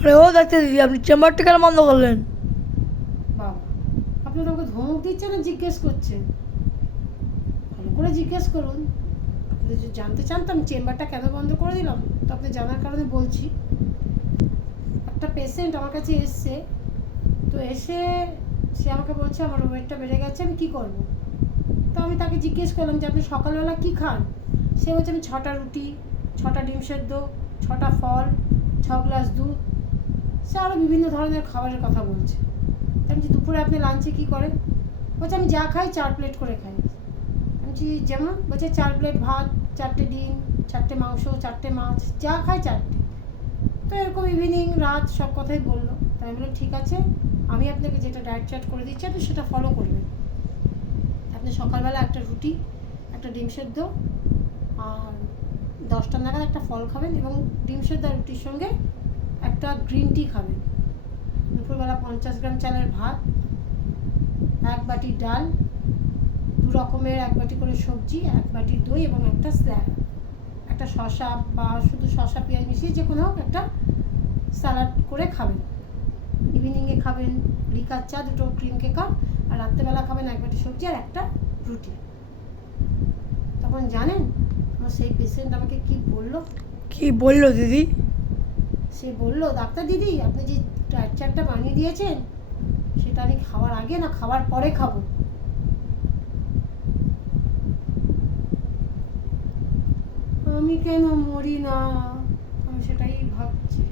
আরে ও ডাক্তার দিদি, আপনি চেম্বারটা কেন বন্ধ করলেন? বাবা, আপনি তো আমাকে ধমক দিচ্ছেন না জিজ্ঞেস করছেন? ভালো করে জিজ্ঞেস করুন। আপনি যদি জানতে চান তো আমি চেম্বারটা কেন বন্ধ করে দিলাম, তো আপনি জানার কারণে বলছি। একটা পেশেন্ট আমার কাছে এসছে, তো এসে সে আমাকে বলছে আমার ওয়েটটা বেড়ে গেছে, আমি কী করবো। তো আমি তাকে জিজ্ঞেস করলাম যে আপনি সকালবেলা কী খান। সে বলছে আমি 6টা রুটি, 6টা ডিম সেদ্ধ, 6টা ফল, 6 গ্লাস দুধ, সে আরও বিভিন্ন ধরনের খাবারের কথা বলছে। আমি বলছি দুপুরে আপনি লাঞ্চে কী করেন? বলছে আমি যা খাই 4 প্লেট করে খাই। আমি বলছি যেমন? বলছে 4 প্লেট ভাত, 4টে ডিম, 4টে মাংস, 4টে মাছ, যা খাই 4টে। তো এরকম ইভিনিং রাত সব কথাই বললো। তাই আমি বললাম ঠিক আছে, আমি আপনাকে যেটা ডায়েট চার্ট করে দিচ্ছি আপনি সেটা ফলো করবেন। আপনি সকালবেলা একটা রুটি, একটা ডিম সেদ্ধ আর 10টা নাগাদ একটা ফল খাবেন, এবং ডিম সেদ্ধ আর রুটির সঙ্গে একটা গ্রিন টি খাবেন। দুপুরবেলা 50 গ্রাম চালের ভাত, 1 বাটি ডাল, 2 রকমের 1 বাটি করে সবজি, 1 বাটি দই এবং একটা স্যালাড, একটা শসা বা শুধু শসা পেঁয়াজ মিশিয়ে যে কোনো একটা স্যালাড করে খাবেন। ইভিনিংয়ে খাবেন লিকার চা, 2টো ক্রিম কেকার, আর রাত্রেবেলা খাবেন 1 বাটি সবজি আর একটা রুটি। তখন জানেন আমার সেই পেশেন্ট আমাকে কি বললো? কি বললো দিদি? সে বলল ডাক্তার দিদি আপনি যে ডায়েট চার্টটা বানিয়ে দিয়েছেন সেটা আমি খাওয়ার আগে না খাওয়ার পরে খাবো। আমি কেন মরি না, আমি সেটাই ভাবছি।